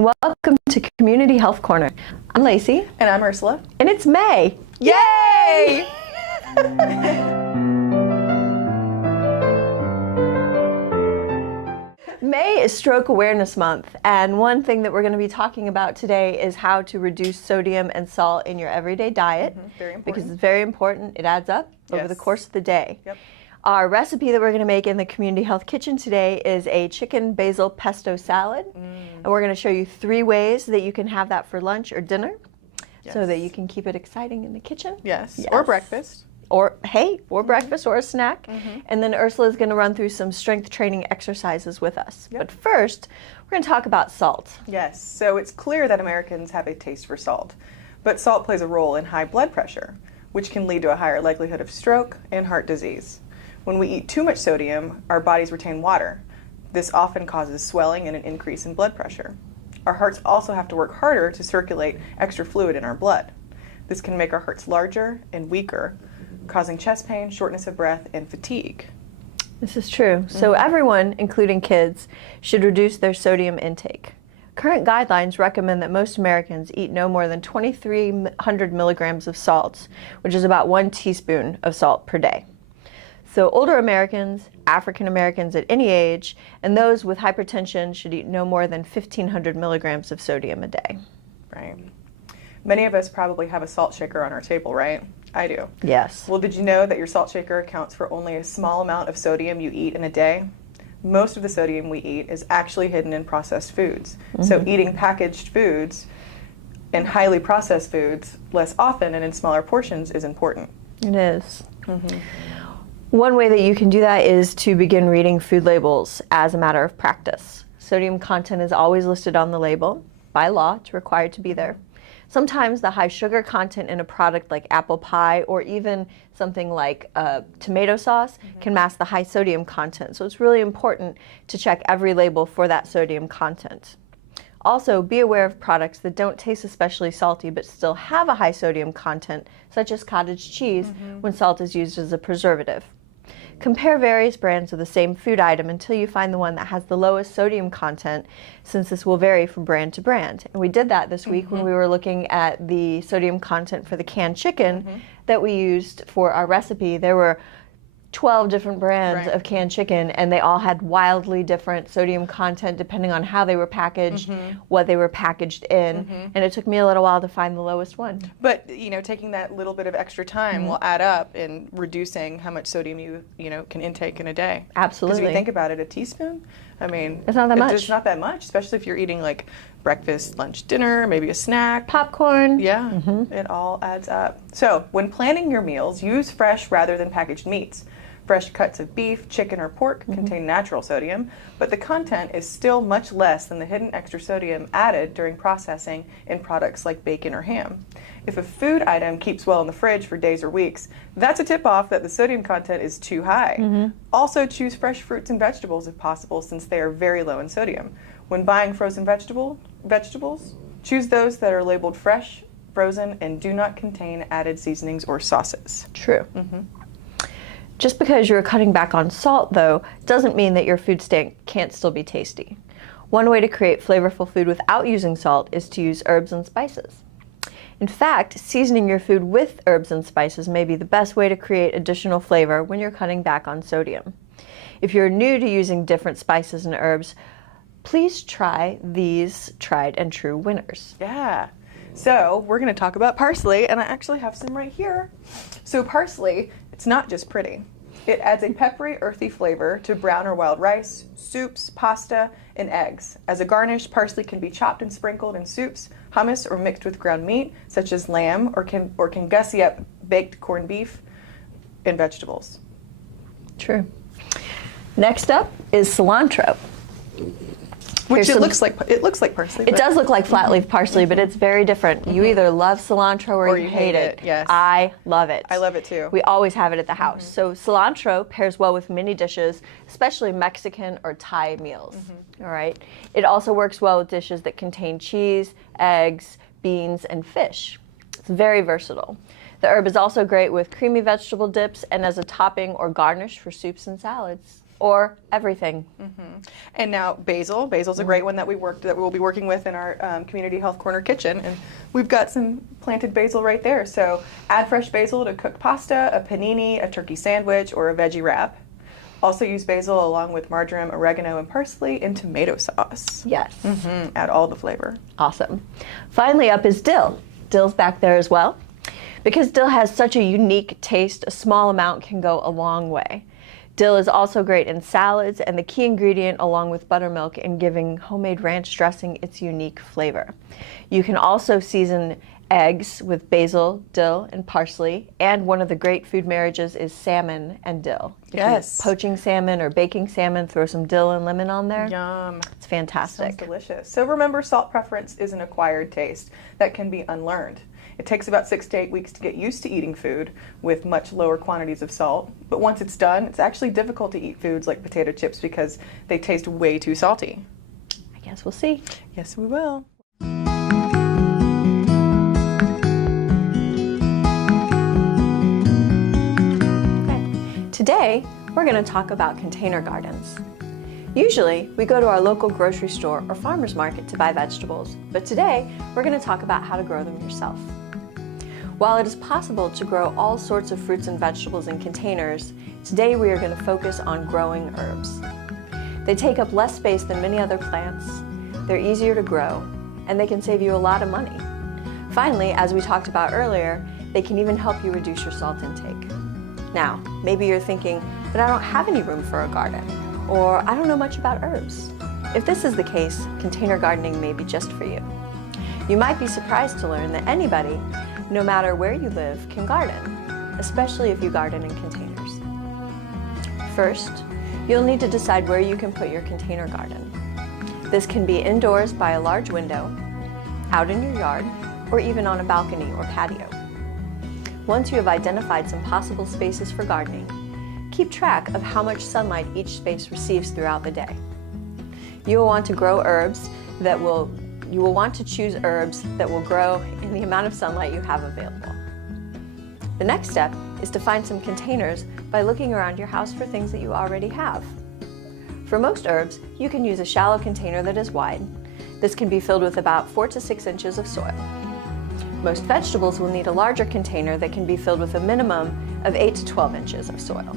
Welcome to Community Health Corner. I'm Lacey. And I'm Ursula. And it's May. Yay! May is Stroke Awareness Month, and one thing that we're going to be talking about today is how to reduce sodium and salt in your everyday diet. Very important. Because it's very important. It adds up over the course of the day. Yep. Our recipe that we're going to make in the Community Health Kitchen today is a chicken basil pesto salad. And we're going to show you 3 ways that you can have that for lunch or dinner so that you can keep it exciting in the kitchen. Yes. Or breakfast. Or breakfast or a snack. And then Ursula is going to run through some strength training exercises with us. But first, we're going to talk about salt. Yes. So it's clear that Americans have a taste for salt. But salt plays a role in high blood pressure, which can lead to a higher likelihood of stroke and heart disease. When we eat too much sodium, our bodies retain water. This often causes swelling and an increase in blood pressure. Our hearts also have to work harder to circulate extra fluid in our blood. This can make our hearts larger and weaker, causing chest pain, shortness of breath, and fatigue. This is true. So everyone, including kids, should reduce their sodium intake. Current guidelines recommend that most Americans eat no more than 2,300 milligrams of salt, which is about 1 teaspoon of salt per day. So older Americans, African Americans at any age, and those with hypertension should eat no more than 1,500 milligrams of sodium a day. Right. Many of us probably have a salt shaker on our table, right? I do. Yes. Well, did you know that your salt shaker accounts for only a small amount of sodium you eat in a day? Most of the sodium we eat is actually hidden in processed foods. So eating packaged foods and highly processed foods less often and in smaller portions is important. It is. One way that you can do that is to begin reading food labels as a matter of practice. Sodium content is always listed on the label. By law, it's required to be there. Sometimes the high sugar content in a product like apple pie or even something like tomato sauce can mask the high sodium content. So it's really important to check every label for that sodium content. Also, be aware of products that don't taste especially salty but still have a high sodium content, such as cottage cheese, when salt is used as a preservative. Compare various brands of the same food item until you find the one that has the lowest sodium content, since this will vary from brand to brand. And we did that this week when we were looking at the sodium content for the canned chicken that we used for our recipe. There were 12 different brands of canned chicken, and they all had wildly different sodium content depending on how they were packaged, what they were packaged in, and it took me a little while to find the lowest one. But, you know, taking that little bit of extra time will add up in reducing how much sodium you can intake in a day. Absolutely. Because if you think about it, a teaspoon, I mean, it's not that much. It's not that much, especially if you're eating like breakfast, lunch, dinner, maybe a snack. Popcorn. Yeah, it all adds up. So when planning your meals, use fresh rather than packaged meats. Fresh cuts of beef, chicken, or pork contain natural sodium, but the content is still much less than the hidden extra sodium added during processing in products like bacon or ham. If a food item keeps well in the fridge for days or weeks, that's a tip-off that the sodium content is too high. Also, choose fresh fruits and vegetables if possible, since they are very low in sodium. When buying frozen vegetables, choose those that are labeled fresh, frozen, and do not contain added seasonings or sauces. True. Just because you're cutting back on salt, though, doesn't mean that your food can't still be tasty. One way to create flavorful food without using salt is to use herbs and spices. In fact, seasoning your food with herbs and spices may be the best way to create additional flavor when you're cutting back on sodium. If you're new to using different spices and herbs, please try these tried and true winners. Yeah. So we're going to talk about parsley, and I actually have some right here. So parsley, it's not just pretty. It adds a peppery, earthy flavor to brown or wild rice, soups, pasta, and eggs. As a garnish, parsley can be chopped and sprinkled in soups, hummus, or mixed with ground meat, such as lamb, or can gussy up baked corned beef and vegetables. True. Next up is cilantro. Which it looks like parsley. It does look like flat leaf parsley, but it's very different. You either love cilantro or you hate it. Yes. I love it. I love it too. We always have it at the house. So cilantro pairs well with many dishes, especially Mexican or Thai meals. All right. It also works well with dishes that contain cheese, eggs, beans, and fish. It's very versatile. The herb is also great with creamy vegetable dips and as a topping or garnish for soups and salads. or everything. And now basil. Basil's a great one that we'll be working with in our Community Health Corner kitchen. And we've got some planted basil right there. So add fresh basil to cooked pasta, a panini, a turkey sandwich, or a veggie wrap. Also use basil along with marjoram, oregano, and parsley in tomato sauce. Yes. Add all the flavor. Awesome. Finally up is dill. Dill's back there as well. Because dill has such a unique taste, a small amount can go a long way. Dill is also great in salads and the key ingredient along with buttermilk in giving homemade ranch dressing its unique flavor. You can also season eggs with basil, dill, and parsley, and one of the great food marriages is salmon and dill. Yes. Poaching salmon or baking salmon, throw some dill and lemon on there. Yum. It's fantastic. Sounds delicious. So remember, salt preference is an acquired taste that can be unlearned. It takes about 6 to 8 weeks to get used to eating food with much lower quantities of salt. But once it's done, it's actually difficult to eat foods like potato chips because they taste way too salty. I guess we'll see. Yes, we will. Okay. Today, we're going to talk about container gardens. Usually, we go to our local grocery store or farmer's market to buy vegetables, but today, we're going to talk about how to grow them yourself. While it is possible to grow all sorts of fruits and vegetables in containers, today we are going to focus on growing herbs. They take up less space than many other plants, they're easier to grow, and they can save you a lot of money. Finally, as we talked about earlier, they can even help you reduce your salt intake. Now, maybe you're thinking, but I don't have any room for a garden, or I don't know much about herbs. If this is the case, container gardening may be just for you. You might be surprised to learn that anybody, no matter where you live, can garden, especially if you garden in containers. First, you'll need to decide where you can put your container garden. This can be indoors by a large window, out in your yard, or even on a balcony or patio. Once you have identified some possible spaces for gardening, keep track of how much sunlight each space receives throughout the day. You will want to choose herbs that will grow in the amount of sunlight you have available. The next step is to find some containers by looking around your house for things that you already have. For most herbs, you can use a shallow container that is wide. This can be filled with about 4 to 6 inches of soil. Most vegetables will need a larger container that can be filled with a minimum of 8 to 12 inches of soil.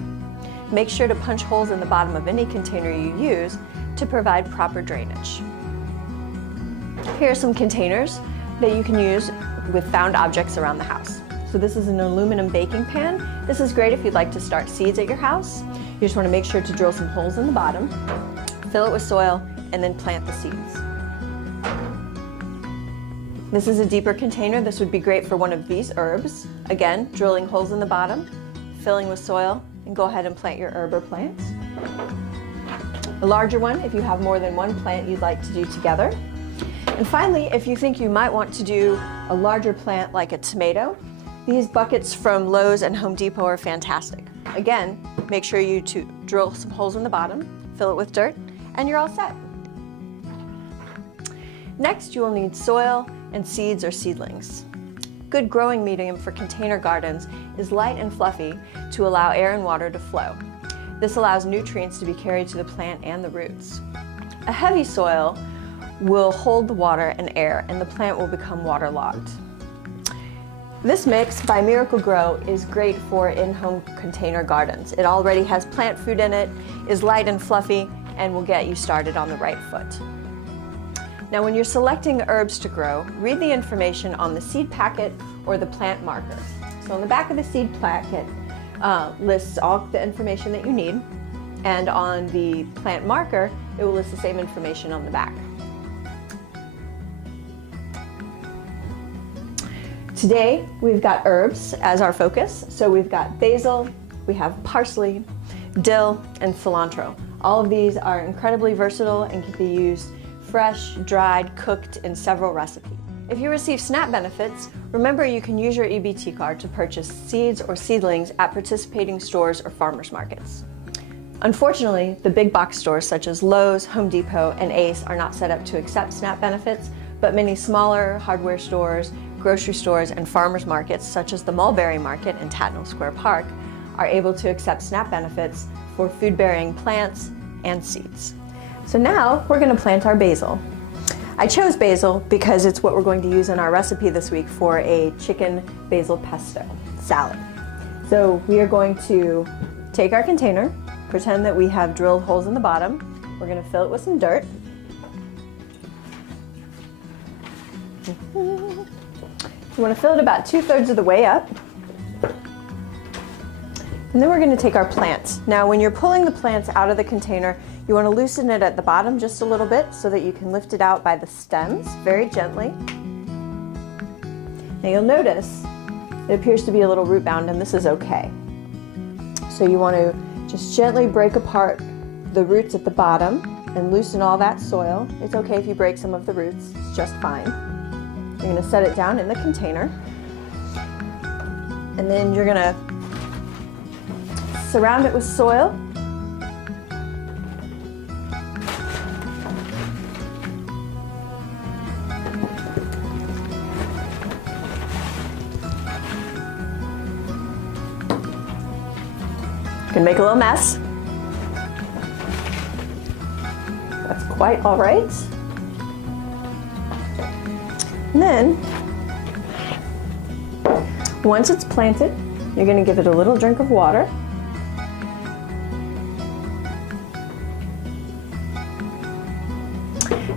Make sure to punch holes in the bottom of any container you use to provide proper drainage. Here are some containers that you can use with found objects around the house. So this is an aluminum baking pan. This is great if you'd like to start seeds at your house. You just want to make sure to drill some holes in the bottom, fill it with soil, and then plant the seeds. This is a deeper container. This would be great for one of these herbs. Again, drilling holes in the bottom, filling with soil, and go ahead and plant your herb or plants. A larger one if you have more than one plant you'd like to do together. And finally, if you think you might want to do a larger plant like a tomato, these buckets from Lowe's and Home Depot are fantastic. Again, make sure you drill some holes in the bottom, fill it with dirt, and you're all set. Next, you will need soil and seeds or seedlings. Good growing medium for container gardens is light and fluffy to allow air and water to flow. This allows nutrients to be carried to the plant and the roots. A heavy soil will hold the water and air, and the plant will become waterlogged. This mix by Miracle-Gro is great for in-home container gardens. It already has plant food in it, is light and fluffy, and will get you started on the right foot. Now, when you're selecting herbs to grow, read the information on the seed packet or the plant marker. So on the back of the seed packet lists all the information that you need, and on the plant marker, it will list the same information on the back. Today, we've got herbs as our focus. So we've got basil, we have parsley, dill, and cilantro. All of these are incredibly versatile and can be used fresh, dried, cooked in several recipes. If you receive SNAP benefits, remember you can use your EBT card to purchase seeds or seedlings at participating stores or farmers markets. Unfortunately, the big box stores such as Lowe's, Home Depot, and Ace are not set up to accept SNAP benefits, but many smaller hardware stores, grocery stores, and farmers markets such as the Mulberry Market in Tatnall Square Park are able to accept SNAP benefits for food-bearing plants and seeds. So now we're going to plant our basil. I chose basil because it's what we're going to use in our recipe this week for a chicken basil pesto salad. So we are going to take our container, pretend that we have drilled holes in the bottom. We're going to fill it with some dirt. You want to fill it about 2/3 of the way up. And then we're going to take our plants. Now when you're pulling the plants out of the container, you want to loosen it at the bottom just a little bit so that you can lift it out by the stems very gently. Now you'll notice it appears to be a little root bound, and this is okay. So you want to just gently break apart the roots at the bottom and loosen all that soil. It's okay if you break some of the roots, it's just fine. You're going to set it down in the container, and then you're going to surround it with soil. You can make a little mess. That's quite all right. And then, once it's planted, you're going to give it a little drink of water.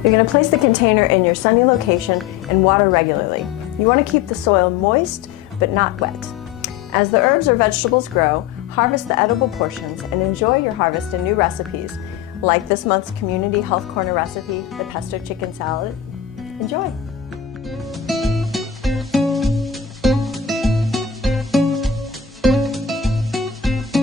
You're going to place the container in your sunny location and water regularly. You want to keep the soil moist but not wet. As the herbs or vegetables grow, harvest the edible portions and enjoy your harvest in new recipes, like this month's Community Health Corner recipe, the pesto chicken salad. Enjoy!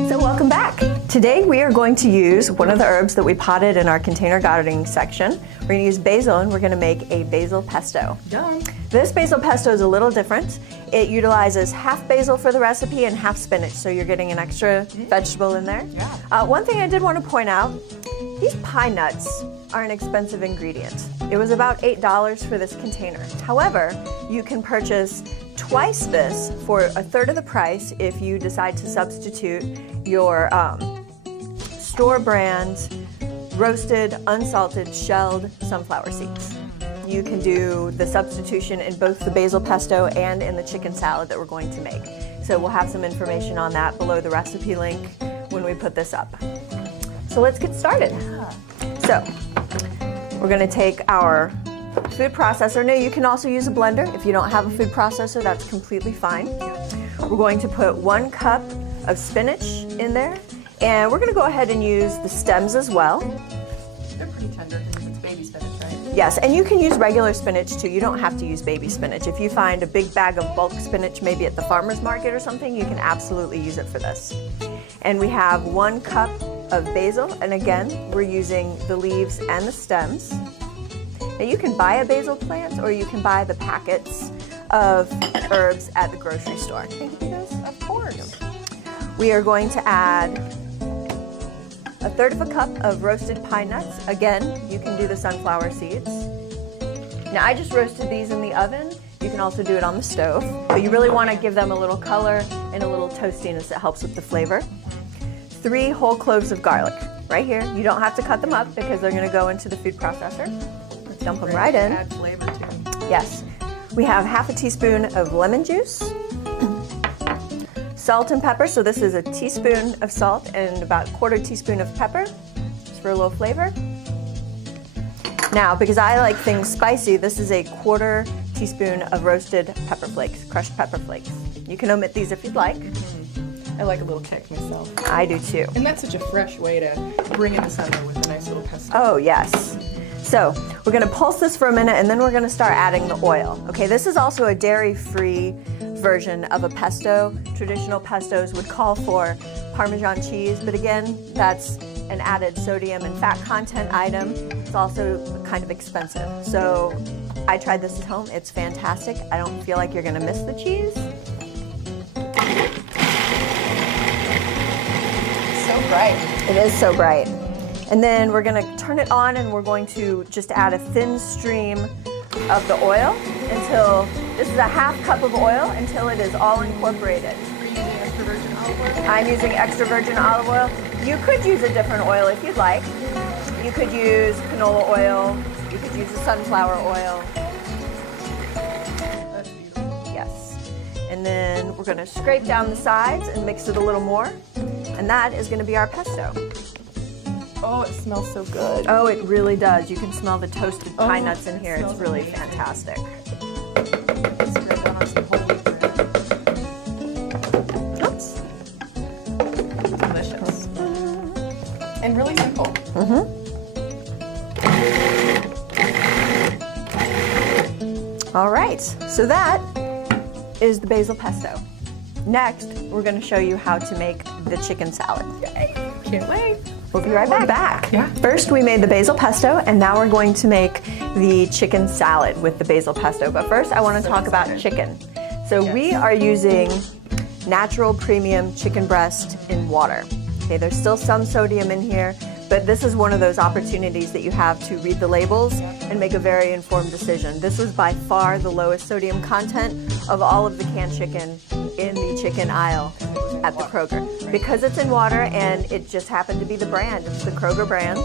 So welcome back! Today we are going to use one of the herbs that we potted in our container gardening section. We're going to use basil, and we're going to make a basil pesto. Yum. This basil pesto is a little different. It utilizes half basil for the recipe and half spinach, so you're getting an extra vegetable in there. Yeah. One thing I did want to point out, these pine nuts are an expensive ingredient. It was about $8 for this container. However, you can purchase twice this for 1/3 of the price if you decide to substitute your store brand roasted, unsalted, shelled sunflower seeds. You can do the substitution in both the basil pesto and in the chicken salad that we're going to make. So we'll have some information on that below the recipe link when we put this up. So let's get started. So we're going to take our food processor. Now you can also use a blender. If you don't have a food processor, that's completely fine. We're going to put 1 cup of spinach in there, and we're going to go ahead and use the stems as well. They're pretty tender because it's baby spinach, right? Yes, and you can use regular spinach too. You don't have to use baby spinach. If you find a big bag of bulk spinach maybe at the farmer's market or something, you can absolutely use it for this. And we have 1 cup of basil, and again, we're using the leaves and the stems. Now you can buy a basil plant, or you can buy the packets of herbs at the grocery store. Of course. We are going to add 1/3 of a cup of roasted pine nuts. Again, you can do the sunflower seeds. Now I just roasted these in the oven. You can also do it on the stove, but you really want to give them a little color and a little toastiness that helps with the flavor. 3 whole cloves of garlic, right here. You don't have to cut them up because they're going to go into the food processor. Let's dump them right in. Add flavor too. Yes. We have 1/2 teaspoon of lemon juice. Salt and pepper, so this is a teaspoon of salt and about 1/4 teaspoon of pepper, just for a little flavor. Now, because I like things spicy, this is a 1/4 teaspoon of roasted pepper flakes, crushed pepper flakes. You can omit these if you'd like. I like a little kick myself. I do too. And that's such a fresh way to bring in the summer with a nice little pesto. Oh, yes. So we're going to pulse this for a minute, and then we're going to start adding the oil. Okay, this is also a dairy-free version of a pesto. Traditional pestos would call for Parmesan cheese, but again, that's an added sodium and fat content item. It's also kind of expensive. So I tried this at home. It's fantastic. I don't feel like you're going to miss the cheese. So bright. It is so bright. And then we're going to turn it on, and we're going to just add a thin stream of the oil until, this is a 1/2 cup of oil, until it is all incorporated. Are you using extra virgin olive oil? I'm using extra virgin olive oil. You could use a different oil if you'd like. You could use canola oil. You could use the sunflower oil. That's beautiful. Yes. And then we're going to scrape down the sides and mix it a little more. And that is going to be our pesto. Oh, it smells so good. Oh, it really does. You can smell the toasted pine nuts in it here. It's smells really amazing. fantastic. Spread that on some whole wheat bread. Oops. Delicious. And really simple. All right, so that is the basil pesto. Next, we're going to show you how to make the chicken salad. Can't wait. We'll be right back. Yeah. First, we made the basil pesto, and now we're going to make the chicken salad with the basil pesto. But first, I want to talk about chicken. So we are using natural premium chicken breast in water. Okay, there's still some sodium in here, but this is one of those opportunities that you have to read the labels and make a very informed decision. This was by far the lowest sodium content of all of the canned chicken in the chicken aisle at the Kroger. Because it's in water and it just happened to be the brand, it's the Kroger brand,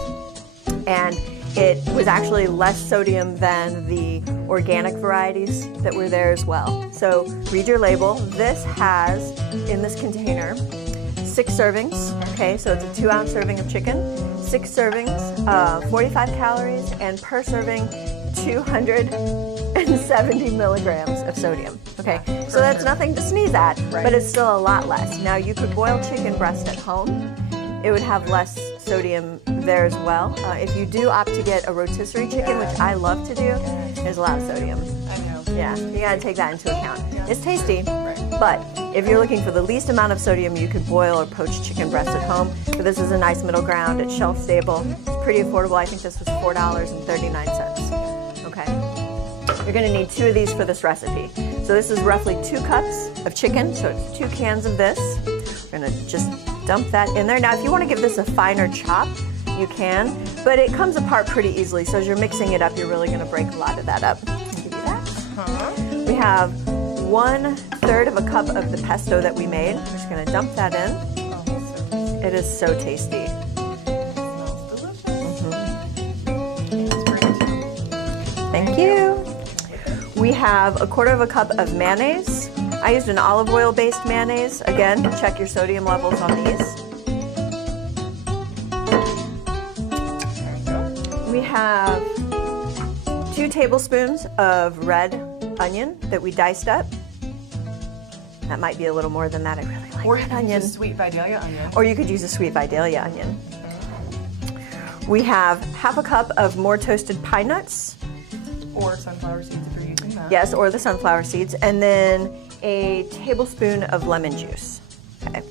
and it was actually less sodium than the organic varieties that were there as well. So read your label. This has, in this container, 6 servings, okay, so it's a 2-ounce serving of chicken, 6 servings, 45 calories, and per serving, 270 milligrams of sodium, okay? So that's nothing to sneeze at, but it's still a lot less. Now, you could boil chicken breast at home. It would have less sodium there as well. If you do opt to get a rotisserie chicken, which I love to do, there's a lot of sodium. I know. Yeah, you gotta take that into account. It's tasty, but if you're looking for the least amount of sodium, you could boil or poach chicken breast at home. But this is a nice middle ground. It's shelf stable. It's pretty affordable. I think this was $4.39. Okay. You're gonna need 2 of these for this recipe. So this is roughly 2 cups of chicken. So it's 2 cans of this. We're gonna just dump that in there. Now, if you wanna give this a finer chop, you can, but it comes apart pretty easily. So as you're mixing it up, you're really gonna break a lot of that up. I'll give you that. We have 1/3 of a cup of the pesto that we made. We're just gonna dump that in. It is so tasty. Thank you. We have 1/4 of a cup of mayonnaise. I used an olive oil based mayonnaise. Again, check your sodium levels on these. We have 2 tablespoons of red onion that we diced up. That might be a little more than that. I really like red onion. Sweet Vidalia onion. Or you could use a sweet Vidalia onion. We have 1/2 cup of more toasted pine nuts. Or sunflower seeds if you're using that. Yes, or the sunflower seeds. And then a tablespoon of lemon juice. Okay.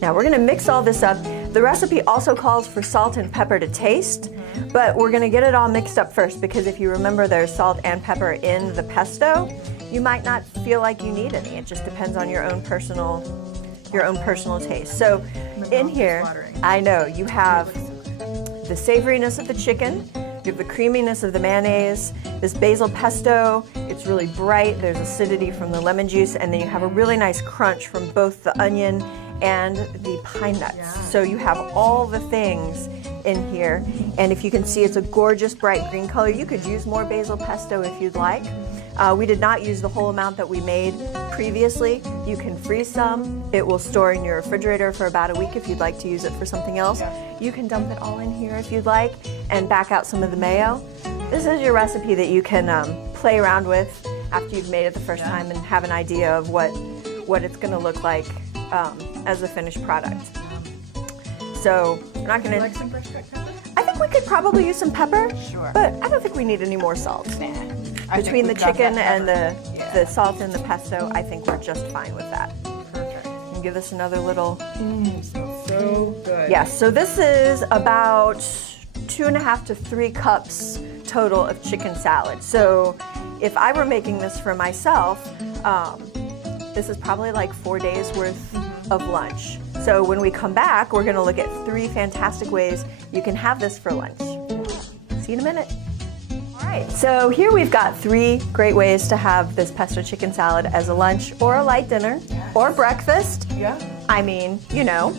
Now we're gonna mix all this up. The recipe also calls for salt and pepper to taste, but we're gonna get it all mixed up first because if you remember there's salt and pepper in the pesto, you might not feel like you need any. It just depends on your own personal taste. So in here, I know you have the savoriness of the chicken, you have the creaminess of the mayonnaise, this basil pesto, it's really bright, there's acidity from the lemon juice, and then you have a really nice crunch from both the onion and the pine nuts. So you have all the things in here, and if you can see, it's a gorgeous bright green color. You could use more basil pesto if you'd like. We did not use the whole amount that we made previously. You can freeze some. It will store in your refrigerator for about a week if you'd like to use it for something else. You can dump it all in here if you'd like and back out some of the mayo. This is your recipe that you can play around with after you've made it the first time and have an idea of what it's going to look like as a finished product. So we're not going to... Like some fresh cut pepper? I think we could probably use some pepper, Sure. but I don't think we need any more salt. Between the chicken and the salt and the pesto, I think we're just fine with that. Perfect. And give this another little... Smells so good. Yes, so this is about 2.5 to 3 cups total of chicken salad. So if I were making this for myself, this is probably like 4 days worth of lunch. So when we come back, we're gonna look at 3 fantastic ways you can have this for lunch. See you in a minute. All right, so here we've got 3 great ways to have this pesto chicken salad as a lunch or a light dinner or breakfast. Yeah. I mean, you know.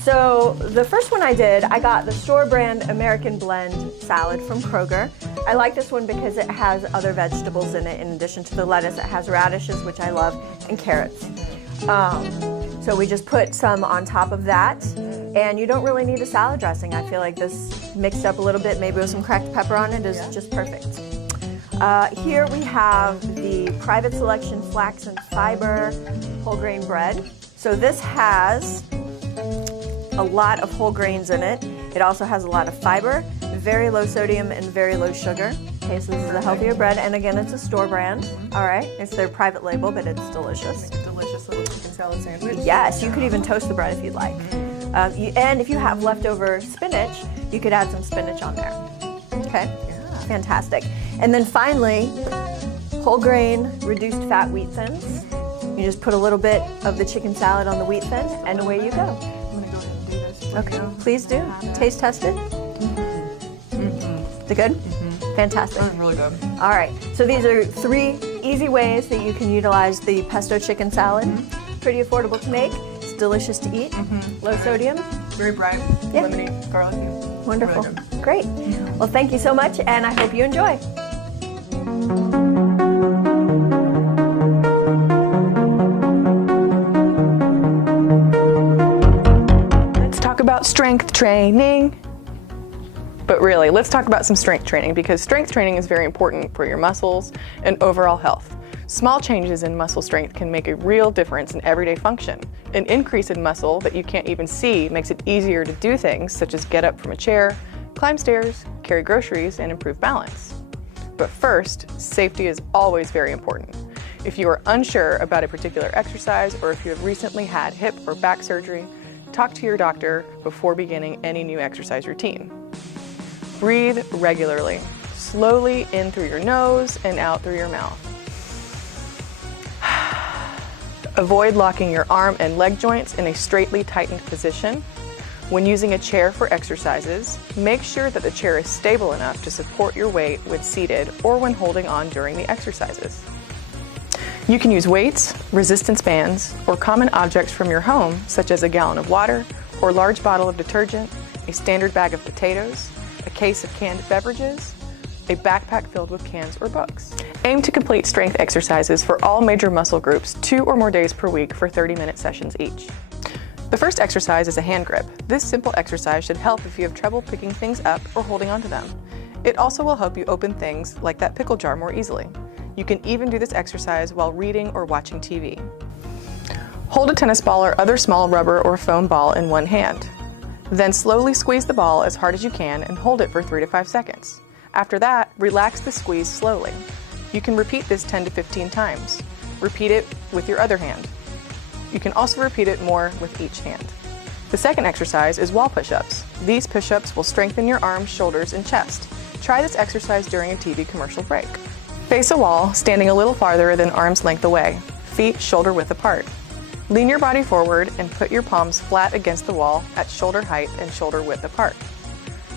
So the first one I did, I got the store brand American Blend salad from Kroger. I like this one because it has other vegetables in it. In addition to the lettuce, it has radishes, which I love, and carrots. So we just put some on top of that, and you don't really need a salad dressing. I feel like this mixed up a little bit, maybe with some cracked pepper on it, is just perfect. Here we have the Private Selection Flax and Fiber whole grain bread. So this has a lot of whole grains in it. It also has a lot of fiber, very low sodium and very low sugar. Okay, so this is a healthier bread, and again, it's a store brand. All right, it's their private label, but it's delicious. Delicious little chicken salad sandwich. Yes, you could even toast the bread if you'd like. And if you have leftover spinach, you could add some spinach on there. Okay, fantastic. And then finally, whole grain reduced fat wheat thins. You just put a little bit of the chicken salad on the wheat thin, and away you go. I'm gonna go ahead and do this. Okay, please do. Taste test it. Is it good? Fantastic. That's really good. All right, so these are 3 easy ways that you can utilize the pesto chicken salad. Pretty affordable to make. It's delicious to eat. Low sodium. Very bright, Yeah. lemony, garlicky. Wonderful. Really good. Great. Well, thank you so much, and I hope you enjoy. Let's talk about strength training. But really, let's talk about some strength training, because strength training is very important for your muscles and overall health. Small changes in muscle strength can make a real difference in everyday function. An increase in muscle that you can't even see makes it easier to do things such as get up from a chair, climb stairs, carry groceries, and improve balance. But first, safety is always very important. If you are unsure about a particular exercise, or if you have recently had hip or back surgery, talk to your doctor before beginning any new exercise routine. Breathe regularly, slowly in through your nose and out through your mouth. Avoid locking your arm and leg joints in a straightly tightened position. When using a chair for exercises, make sure that the chair is stable enough to support your weight when seated or when holding on during the exercises. You can use weights, resistance bands, or common objects from your home, such as a gallon of water or large bottle of detergent, a standard bag of potatoes, a case of canned beverages, a backpack filled with cans or books. Aim to complete strength exercises for all major muscle groups 2 or more days per week for 30-minute sessions each. The first exercise is a hand grip. This simple exercise should help if you have trouble picking things up or holding onto them. It also will help you open things like that pickle jar more easily. You can even do this exercise while reading or watching TV. Hold a tennis ball or other small rubber or foam ball in one hand. Then slowly squeeze the ball as hard as you can and hold it for 3 to 5 seconds. After that, relax the squeeze slowly. You can repeat this 10 to 15 times. Repeat it with your other hand. You can also repeat it more with each hand. The second exercise is wall push-ups. These push-ups will strengthen your arms, shoulders, and chest. Try this exercise during a TV commercial break. Face a wall, standing a little farther than arm's length away, feet shoulder width apart. Lean your body forward and put your palms flat against the wall at shoulder height and shoulder width apart.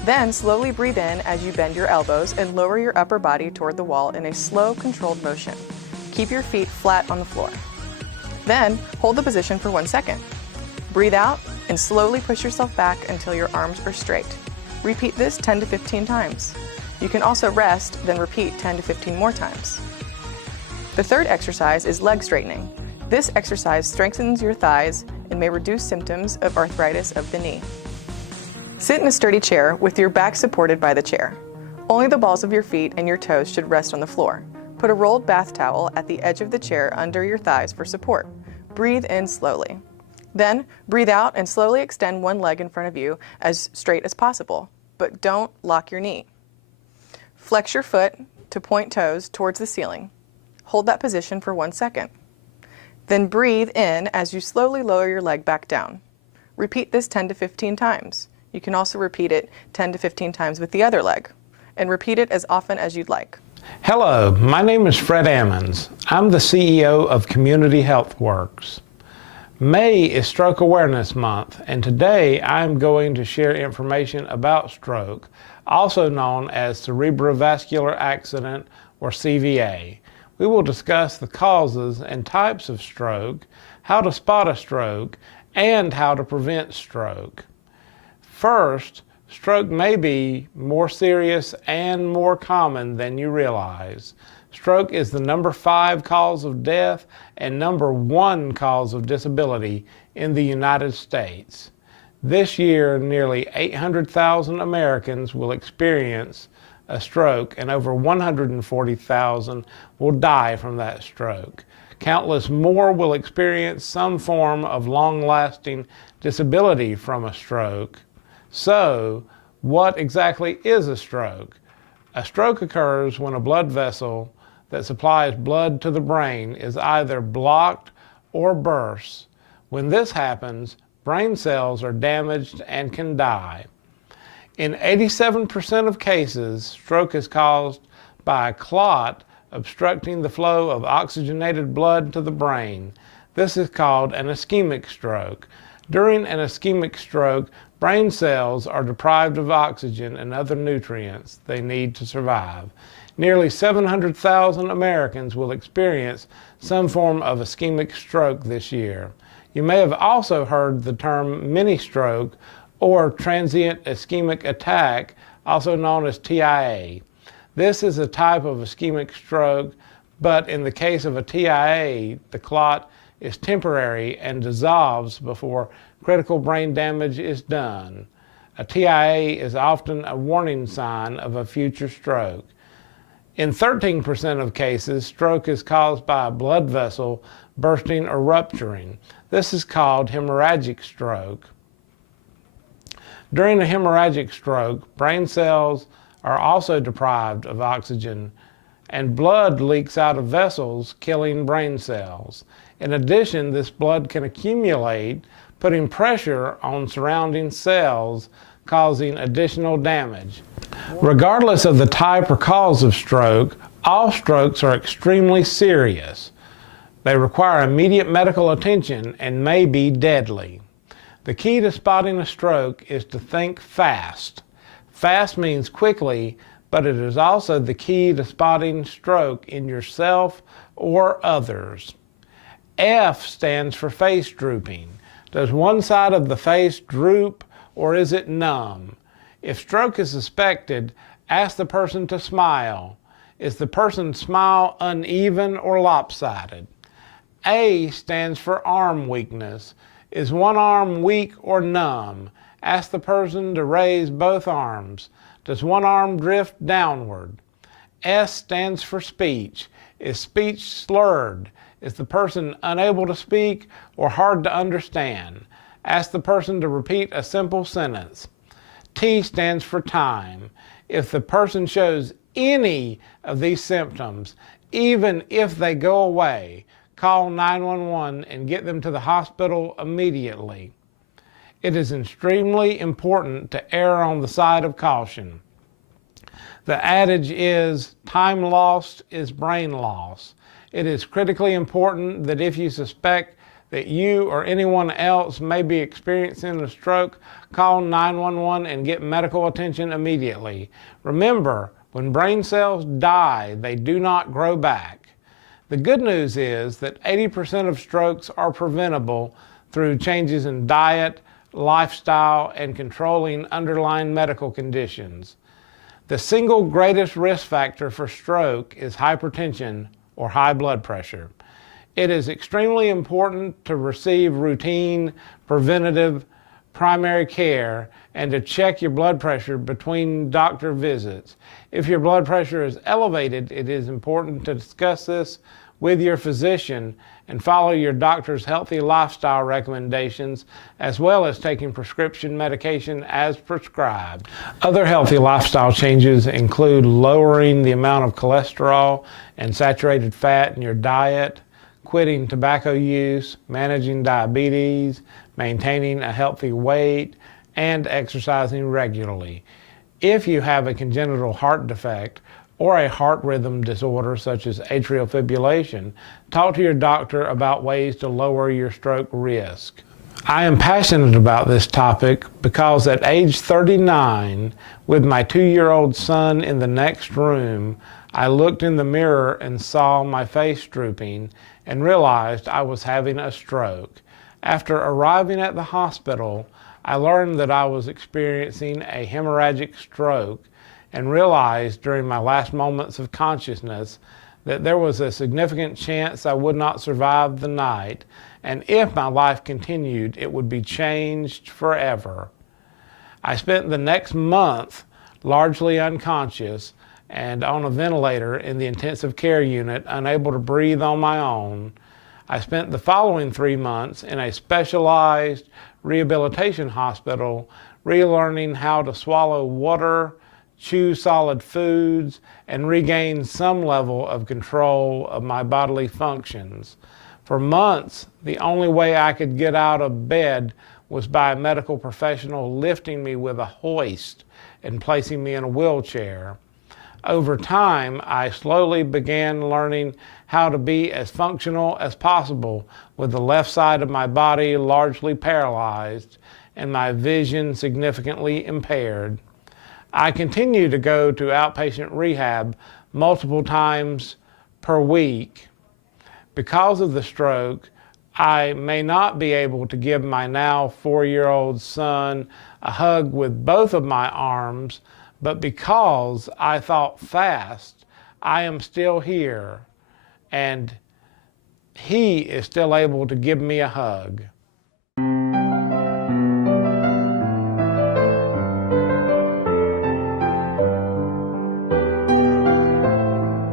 Then slowly breathe in as you bend your elbows and lower your upper body toward the wall in a slow, controlled motion. Keep your feet flat on the floor. Then hold the position for 1 second. Breathe out and slowly push yourself back until your arms are straight. Repeat this 10 to 15 times. You can also rest, then repeat 10 to 15 more times. The third exercise is leg straightening. This exercise strengthens your thighs and may reduce symptoms of arthritis of the knee. Sit in a sturdy chair with your back supported by the chair. Only the balls of your feet and your toes should rest on the floor. Put a rolled bath towel at the edge of the chair under your thighs for support. Breathe in slowly. Then breathe out and slowly extend one leg in front of you as straight as possible, but don't lock your knee. Flex your foot to point toes towards the ceiling. Hold that position for 1 second. Then breathe in as you slowly lower your leg back down. Repeat this 10 to 15 times. You can also repeat it 10 to 15 times with the other leg, and repeat it as often as you'd like. Hello, my name is Fred Ammons. I'm the CEO of Community Health Works. May is Stroke Awareness Month, and today I'm going to share information about stroke, also known as cerebrovascular accident or CVA. We will discuss the causes and types of stroke, how to spot a stroke, and how to prevent stroke. First, stroke may be more serious and more common than you realize. Stroke is the number 5 cause of death and number 1 cause of disability in the United States. This year, nearly 800,000 Americans will experience a stroke, and over 140,000 will die from that stroke. Countless more will experience some form of long-lasting disability from a stroke. So, what exactly is a stroke? A stroke occurs when a blood vessel that supplies blood to the brain is either blocked or bursts. When this happens, brain cells are damaged and can die. In 87% of cases, stroke is caused by a clot obstructing the flow of oxygenated blood to the brain. This is called an ischemic stroke. During an ischemic stroke, brain cells are deprived of oxygen and other nutrients they need to survive. Nearly 700,000 Americans will experience some form of ischemic stroke this year. You may have also heard the term mini stroke or transient ischemic attack, also known as TIA. This is a type of ischemic stroke, but in the case of a TIA, the clot is temporary and dissolves before critical brain damage is done. A TIA is often a warning sign of a future stroke. In 13% of cases, stroke is caused by a blood vessel bursting or rupturing. This is called hemorrhagic stroke. During a hemorrhagic stroke, brain cells are also deprived of oxygen, and blood leaks out of vessels, killing brain cells. In addition, this blood can accumulate, putting pressure on surrounding cells, causing additional damage. Regardless of the type or cause of stroke, all strokes are extremely serious. They require immediate medical attention and may be deadly. The key to spotting a stroke is to think fast. Fast means quickly, but it is also the key to spotting stroke in yourself or others. F stands for face drooping. Does one side of the face droop or is it numb? If stroke is suspected, ask the person to smile. Is the person's smile uneven or lopsided? A stands for arm weakness. Is one arm weak or numb? Ask the person to raise both arms. Does one arm drift downward? S stands for speech. Is speech slurred? Is the person unable to speak or hard to understand? Ask the person to repeat a simple sentence. T stands for time. If the person shows any of these symptoms, even if they go away, call 911 and get them to the hospital immediately. It is extremely important to err on the side of caution. The adage is, time lost is brain loss. It is critically important that if you suspect that you or anyone else may be experiencing a stroke, call 911 and get medical attention immediately. Remember, when brain cells die, they do not grow back. The good news is that 80% of strokes are preventable through changes in diet, lifestyle, and controlling underlying medical conditions. The single greatest risk factor for stroke is hypertension or high blood pressure. It is extremely important to receive routine, preventative, primary care and to check your blood pressure between doctor visits. If your blood pressure is elevated, it is important to discuss this with your physician and follow your doctor's healthy lifestyle recommendations, as well as taking prescription medication as prescribed. Other healthy lifestyle changes include lowering the amount of cholesterol and saturated fat in your diet, quitting tobacco use, managing diabetes, maintaining a healthy weight, and exercising regularly. If you have a congenital heart defect or a heart rhythm disorder such as atrial fibrillation, talk to your doctor about ways to lower your stroke risk. I am passionate about this topic because at age 39, with my 2-year-old son in the next room, I looked in the mirror and saw my face drooping and realized I was having a stroke. After arriving at the hospital, I learned that I was experiencing a hemorrhagic stroke and realized during my last moments of consciousness that there was a significant chance I would not survive the night, and if my life continued, it would be changed forever. I spent the next month largely unconscious and on a ventilator in the intensive care unit, unable to breathe on my own. I spent the following 3 months in a specialized rehabilitation hospital, relearning how to swallow water, chew solid foods, and regain some level of control of my bodily functions. For months, the only way I could get out of bed was by a medical professional lifting me with a hoist and placing me in a wheelchair. Over time, I slowly began learning how to be as functional as possible with the left side of my body largely paralyzed and my vision significantly impaired. I continue to go to outpatient rehab multiple times per week. Because of the stroke, I may not be able to give my now 4-year-old son a hug with both of my arms, but because I thought fast, I am still here, and he is still able to give me a hug.